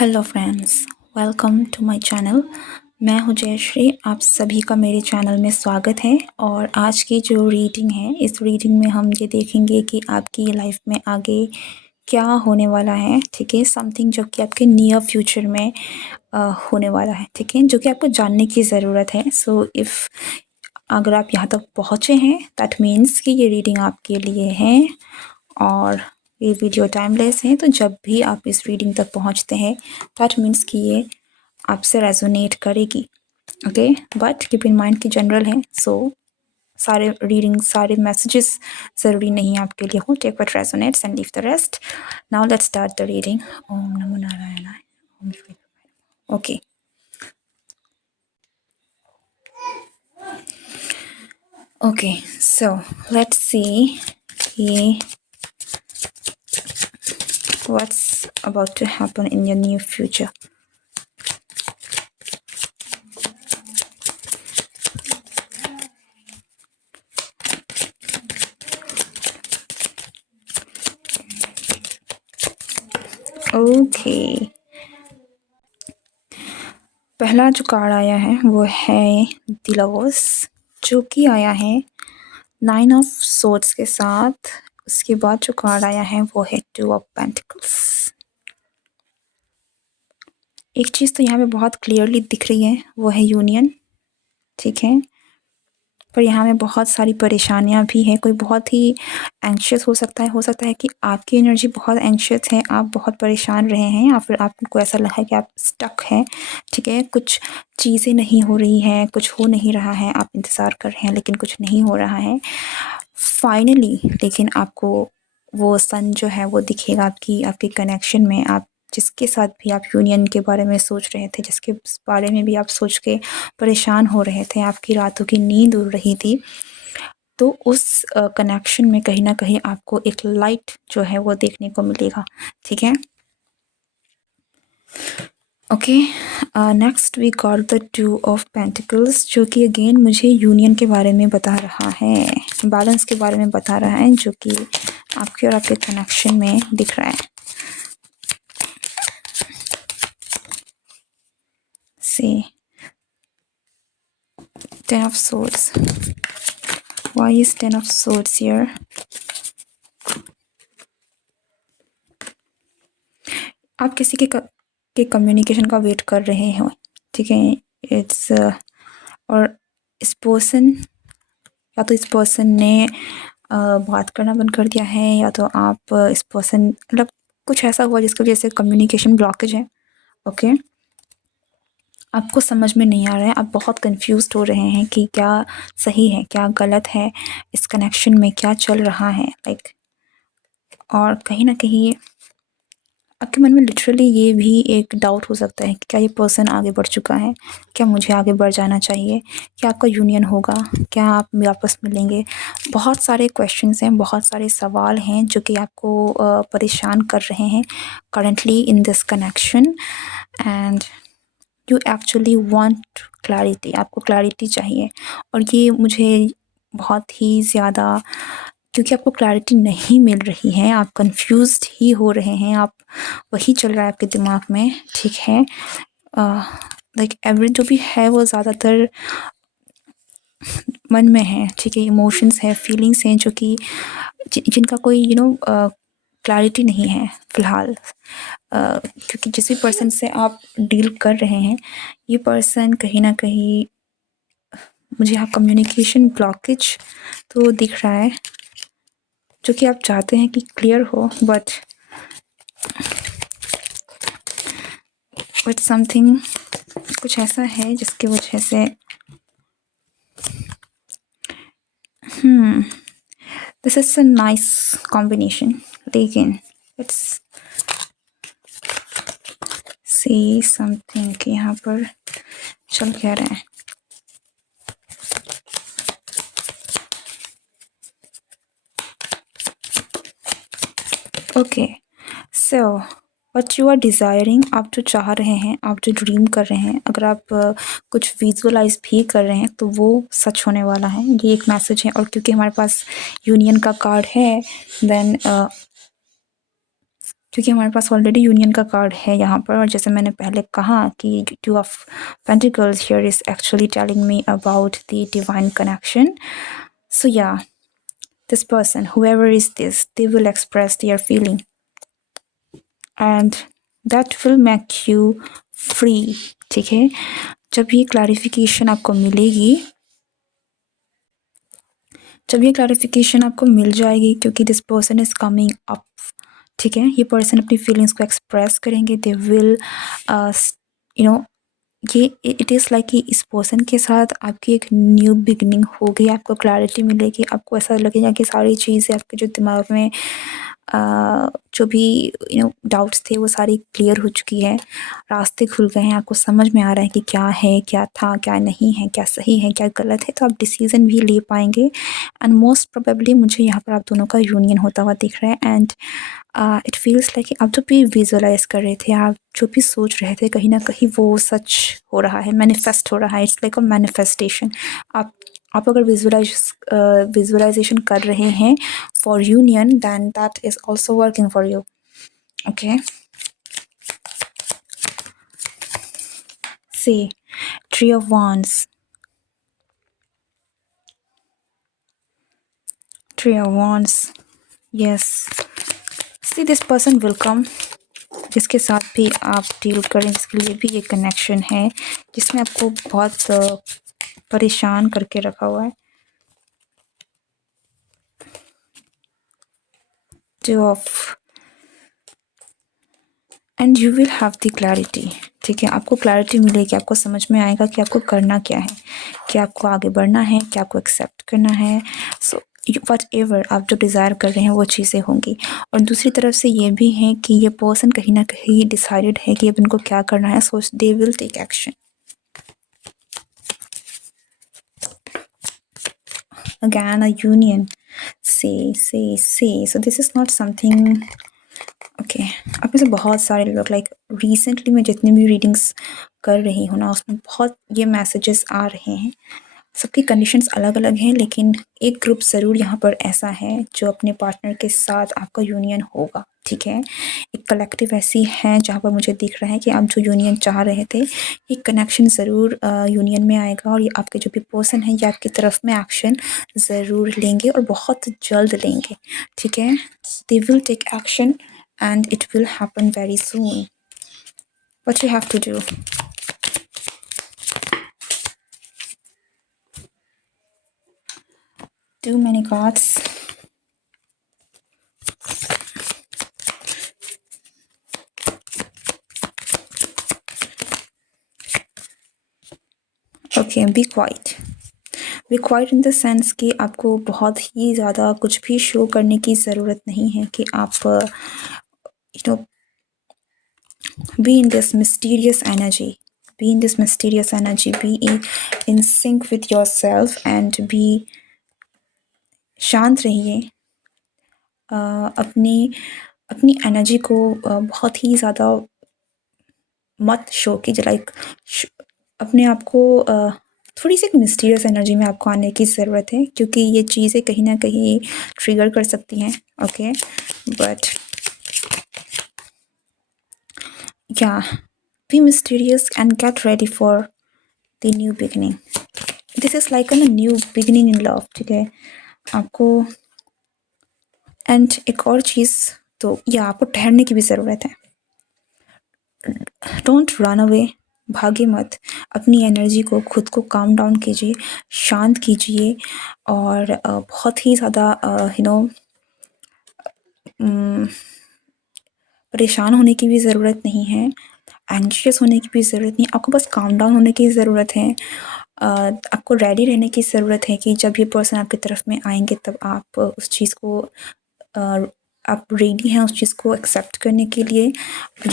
Hello friends, welcome to my channel. मैं हूं जयश्री। आप सभी का मेरे चैनल में स्वागत है। और आज की जो रीडिंग है, इस रीडिंग में हम ये देखेंगे कि आपकी लाइफ में आगे क्या होने वाला है। ठीक है, समथिंग जो कि आपके नियर फ्यूचर में होने वाला है। ठीक है, जो कि आपको जानने की ज़रूरत है। सो अगर आप यहाँ तक पहुँचे हैं, दैट मीन्स कि ये रीडिंग आपके लिए है और ये वीडियो टाइमलेस है। तो जब भी आप इस रीडिंग तक पहुंचते हैं, दैट मीन्स कि ये आपसे रेजोनेट करेगी। Okay, but keep in mind कि जनरल है। सो सारे रीडिंग, सारे मैसेजेस ज़रूरी नहीं है आपके लिए हो। Take what resonates and leave the rest. Now let's start the reading. Om नमो नारायणाय। Om Shri. Okay, okay, so let's see कि what's about to happen in your near future. Okay, पहला जो कार्ड आया है वो है द लवर्स, जो कि आया है 9 ऑफ सोर्ड्स के साथ। उसके बाद जो कार्ड आया है वो है 2 ऑफ पेंटिकल्स। एक चीज़ तो यहाँ पे बहुत क्लियरली दिख रही है, वो है यूनियन। ठीक है, पर यहाँ में बहुत सारी परेशानियाँ भी हैं। कोई बहुत ही एंग्शियस हो सकता है कि आपकी एनर्जी बहुत एंग्शियस है, आप बहुत परेशान रहे हैं, या फिर आपको ऐसा लगा है कि आप स्टक हैं। ठीक है, कुछ चीज़ें नहीं हो रही हैं, कुछ हो नहीं रहा है, आप इंतज़ार कर रहे हैं लेकिन कुछ नहीं हो रहा है फाइनली। लेकिन आपको वो सन जो है वो दिखेगा आपके कनेक्शन में। आप जिसके साथ भी आप यूनियन के बारे में सोच रहे थे, जिसके बारे में भी आप सोच के परेशान हो रहे थे, आपकी रातों की नींद उड़ रही थी, तो उस कनेक्शन में कहीं ना कहीं आपको एक लाइट जो है वो देखने को मिलेगा। ठीक है, okay. Next we got the 2 of pentacles, जो कि अगेन मुझे यूनियन के बारे में बता रहा है, बैलेंस के बारे में बता रहा है, जो कि आपके और आपके कनेक्शन में दिख रहा है। सी 10 of swords. Why is 10 of swords here? आप किसी के कम्युनिकेशन का वेट कर रहे हो। ठीक है, इट्स और इस पर्सन, या तो इस पर्सन ने बात करना बंद कर दिया है, या तो आप इस पर्सन, मतलब कुछ ऐसा हुआ जिसकी वजह से कम्युनिकेशन ब्लॉकेज है। ओके, आपको समझ में नहीं आ रहा है, आप बहुत कंफ्यूज्ड हो रहे हैं कि क्या सही है क्या गलत है, इस कनेक्शन में क्या चल रहा है, लाइक। और कहीं ना कहीं आपके मन में लिटरली ये भी एक डाउट हो सकता है कि क्या ये पर्सन आगे बढ़ चुका है, क्या मुझे आगे बढ़ जाना चाहिए, क्या आपका यूनियन होगा, क्या आप वापस मिलेंगे। बहुत सारे क्वेश्चंस हैं, बहुत सारे सवाल हैं जो कि आपको परेशान कर रहे हैं currently in this connection. And you actually want clarity, आपको क्लैरिटी चाहिए। और ये मुझे बहुत ही ज़्यादा, क्योंकि आपको क्लैरिटी नहीं मिल रही है, आप कंफ्यूज्ड ही हो रहे हैं, आप वही चल रहा है आपके दिमाग में। ठीक है, लाइक एवरी जो भी है वो ज़्यादातर मन में है। ठीक है, इमोशंस है, फीलिंग्स हैं जो कि जिनका कोई क्लैरिटी नहीं है फ़िलहाल। क्योंकि जिस भी पर्सन से आप डील कर रहे हैं, ये पर्सन कहीं ना कहीं, मुझे यहाँ कम्युनिकेशन ब्लॉकेज तो दिख रहा है, जो कि आप चाहते हैं कि क्लियर हो, बट समथिंग, कुछ ऐसा है जिसकी वजह से this is a nice combination. लेकिन लेट्स सी समथिंग कि यहाँ पर चल क्या रहा है। Okay, so what you are desiring, आप जो चाह रहे हैं, आप जो ड्रीम कर रहे हैं, अगर आप कुछ विजुअलाइज भी कर रहे हैं तो वो सच होने वाला है। ये एक मैसेज है। और क्योंकि हमारे पास यूनियन का कार्ड है, देन क्योंकि हमारे पास ऑलरेडी यूनियन का कार्ड है यहाँ पर, और जैसे मैंने पहले कहा कि 2 of pentacles here is actually telling me about the divine connection. So yeah, this person, whoever is this, they will express their feeling and that will make you free. ठीक है, जब ये क्लैरिफिकेशन आपको मिलेगी, जब ये क्लैरिफिकेशन आपको मिल जाएगी, क्योंकि this person is coming up, ठीक है, ये पर्सन अपनी फीलिंग्स को एक्सप्रेस करेंगे. दे विल यू नो ये इट इज़ लाइक कि इस पर्सन के साथ आपकी एक न्यू बिगनिंग होगी. आपको क्लैरिटी मिलेगी, आपको ऐसा लगेगा कि सारी चीज़ें आपके जो दिमाग में जो भी डाउट्स थे वो सारी क्लियर हो चुकी है, रास्ते खुल गए हैं, आपको समझ में आ रहा है कि क्या है, क्या था, क्या नहीं है, क्या सही है, क्या गलत है. तो आप डिसीज़न भी ले पाएंगे. एंड मोस्ट प्रोबेबली मुझे यहाँ पर आप दोनों का यूनियन होता हुआ दिख रहा है. एंड इट फील्स लाइक आप जो भी विजुअलाइज कर रहे थे, आप जो भी सोच रहे थे, कहीं ना कहीं वो सच हो रहा है, मैनिफेस्ट हो रहा है. It's like a manifestation. आप अगर विजुअलाइजेशन कर रहे हैं for union, then that is also working for you. Okay, see tree of wands, tree of wands, yes. See this person will come, जिसके साथ भी आप डील करें, जिसके लिए भी ये कनेक्शन है, जिसने आपको बहुत परेशान करके रखा हुआ है. Two of, and you will have the clarity. ठीक है, आपको क्लैरिटी मिलेगी, आपको समझ में आएगा कि आपको करना क्या है, कि आपको आगे बढ़ना है, कि आपको एक्सेप्ट करना है. सो वट एवर आप जो डिज़ायर कर रहे हैं वो चीज़ें होंगी. और दूसरी तरफ से ये भी है कि ये पर्सन कहीं ना कहीं डिसाइडेड है कि अब इनको क्या करना है. So they will take action. Again, a union. Say. So this is not something. Okay, आप में से बहुत सारे लोग लाइक रिसेंटली मैं जितनी भी रीडिंग्स कर रही हूँ ना, उसमें बहुत ये मैसेजेस आ रहे हैं. सबकी कंडीशंस अलग अलग हैं, लेकिन एक ग्रुप ज़रूर यहाँ पर ऐसा है जो अपने पार्टनर के साथ आपका यूनियन होगा. ठीक है, एक कलेक्टिव ऐसी है जहाँ पर मुझे दिख रहा है कि आप जो यूनियन चाह रहे थे, ये कनेक्शन ज़रूर यूनियन में आएगा. और ये आपके जो भी पर्सन है, ये आपकी तरफ में एक्शन ज़रूर लेंगे और बहुत जल्द लेंगे. ठीक है, they will take action and it will happen very soon. What you have to do? Too many cards. Okay, be quiet. Be quiet in the sense कि आपको बहुत ही ज़्यादा कुछ भी शो करने की ज़रूरत नहीं है, कि आप be in this mysterious energy. Be in this mysterious energy. Be in sync with yourself and be शांत रहिए. अपनी एनर्जी को बहुत ही ज़्यादा मत शो कीजिए. लाइक अपने आप को थोड़ी सी एक मिस्टीरियस एनर्जी में आपको आने की ज़रूरत है, क्योंकि ये चीज़ें कहीं ना कहीं ट्रिगर कर सकती हैं. Okay, but yeah be mysterious and get ready for the new beginning. This is like a new beginning in love. ठीक है, आपको एंड एक और चीज़, तो या आपको ठहरने की भी ज़रूरत है. डोंट रन अवे, भागे मत. अपनी एनर्जी को, खुद को काम डाउन कीजिए, शांत कीजिए. और बहुत ही ज़्यादा परेशान होने की भी ज़रूरत नहीं है, एंग्शियस होने की भी ज़रूरत नहीं. आपको बस काम डाउन होने की ज़रूरत है. आपको रेडी रहने की ज़रूरत है कि जब ये पर्सन आपकी तरफ में आएंगे, तब आप उस चीज़ को आप रेडी हैं उस चीज़ को एक्सेप्ट करने के लिए,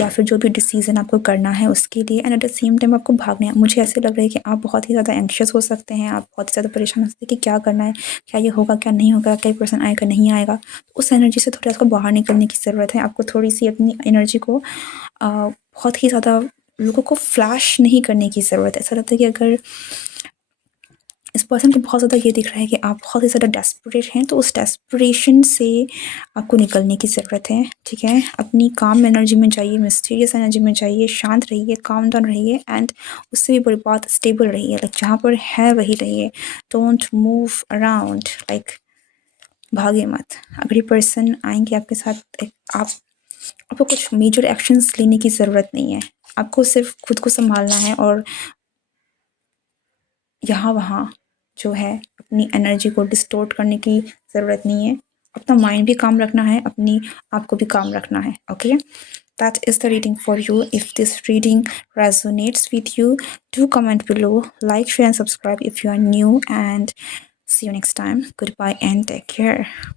या फिर जो भी डिसीज़न आपको करना है उसके लिए. And at the same time आपको भागना है. मुझे ऐसे लग रहा है कि आप बहुत ही ज़्यादा एंग्शियस हो सकते हैं, आप बहुत ही ज़्यादा परेशान हो सकते हैं कि क्या करना है, क्या ये होगा, क्या नहीं होगा, क्या पर्सन आएगा, नहीं आएगा. तो उस एनर्जी से थोड़ा आपको बाहर निकलने की ज़रूरत है. आपको थोड़ी सी अपनी एनर्जी को बहुत ही ज़्यादा लोगों को फ्लैश नहीं करने की ज़रूरत है. ऐसा लगता है कि अगर इस पर्सन को बहुत ज़्यादा ये दिख रहा है कि आप बहुत ही ज़्यादा डेस्परेट हैं, तो उस डेस्परेशन से आपको निकलने की ज़रूरत है, ठीक है? अपनी काम एनर्जी में जाइए, मिस्टीरियस एनर्जी में जाइए, शांत रहिए, काम डाउन रहिए एंड उससे भी बड़ी बात स्टेबल रहिए, लाइक जहाँ पर है वही रहिए। डोंट मूव अराउंड, लाइक भागे मत। अगर ये पर्सन आएँगे आपके साथ, आपको कुछ मेजर एक्शंस लेने की ज़रूरत नहीं है। आपको सिर्फ़ खुद को सँभालना है और यहाँ-वहाँ जो है अपनी एनर्जी को डिस्टॉर्ट करने की ज़रूरत नहीं है। अपना माइंड भी काम रखना है, अपनी आप को भी काम रखना है, okay? That is the reading for you. If this reading resonates with you, do comment below, like, share and subscribe if you are new, and see you next time. Goodbye and take care.